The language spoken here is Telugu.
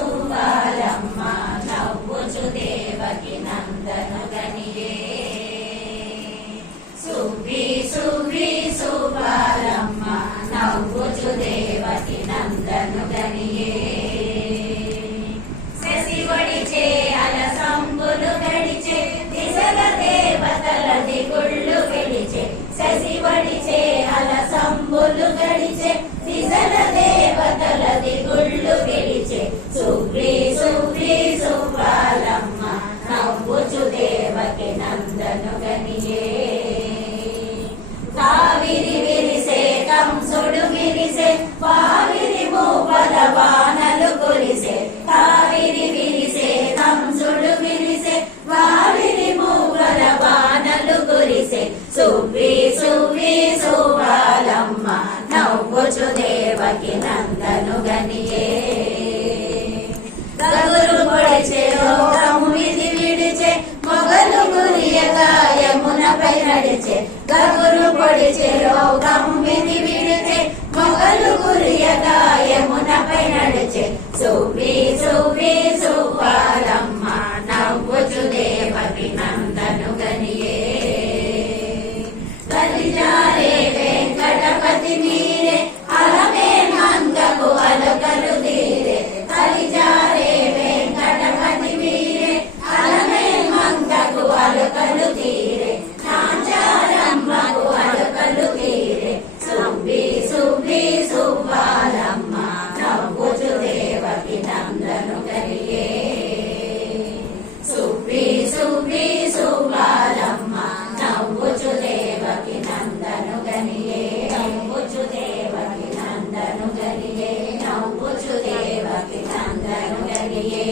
సుబాలమ్మ నవ్వుచు దేవకి నందను గనియే సువ్వి సువ్వి సుబాలమ్మ నవ్వుచు దేవకి నందను గనియే శశివడిచే అలసంబులు గడిచే దిశల దేవతల దిగుళ్ళు విడిచే శశివడిచే అలసంబులు గడిచే దిశల దేవతల దిగుళ్ళు విడిచే సువ్వి సువ్వి సుబాలమ్మ నవ్వుచు దేవకి నందను గనియే కావిరి విరిసే కంసుడు విరిసే కావిరి మూపల వానలు కురిసే కావిరి విరిసే కంసుడు విరిసే కావిరి మూపల వానలు కురిసే సువ్వి సువ్వి సుబాలమ్మ నవ్వుచు దేవకి నందను గనియే గగురు పొడిచే లోకము విధి విడిచే మొగలు గురియగాయమునపై నడిచే గగురు పొడిచే లోకము విధి విడిచే మొగలు గురియగాయమునపై నడిచే సువ్వి సువ్వి సుబాలమ్మ నవ్వుచు దేవకి నందను గనియే కలిజారే వెంకటపతి మీరే అలమే మంగకు అలకలు తీరే కలిజారే వెంకటపతి మీరే అలమే మంగకు అలకలు తీరే నాచారమ్మకు అలకలు తీరే సువ్వి సువ్వి సుబాలమ్మ నవ్వుచు దేవకి నందను గనియే సువ్వి సువ్వి సుబాలమ్మ నవ్వుచు దేవకి నందను గనియే నవ్వుచు దేవకి నందను గనియే నవ్వుచు దేవకి నందను గనియే